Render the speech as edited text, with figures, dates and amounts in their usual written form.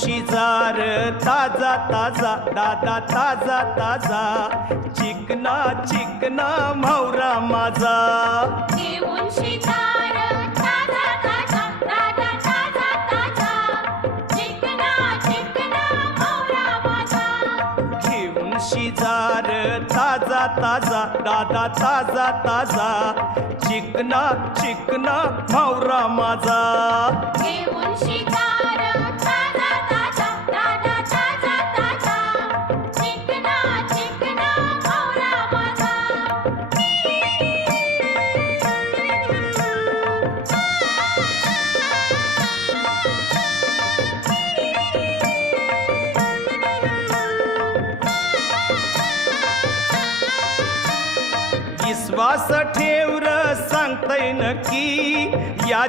शिजार ताजा ताजा दादा ताजा ताजा चिकना चिकना म्हावरा माझा घेऊन शिजार ताजा ताजा दादा ताजा ताजा चिकना चिकना म्हावरा माझा घेऊन शिजार ताजा ताजा दादा ताजा ताजा चिकना चिकना म्हावरा माझा घेऊन शिकार ताजा ताजा दादा ताजा ताजा चिकना चिकना म्हावरा माझा विश्वास ठेव र सांगतय नक्की या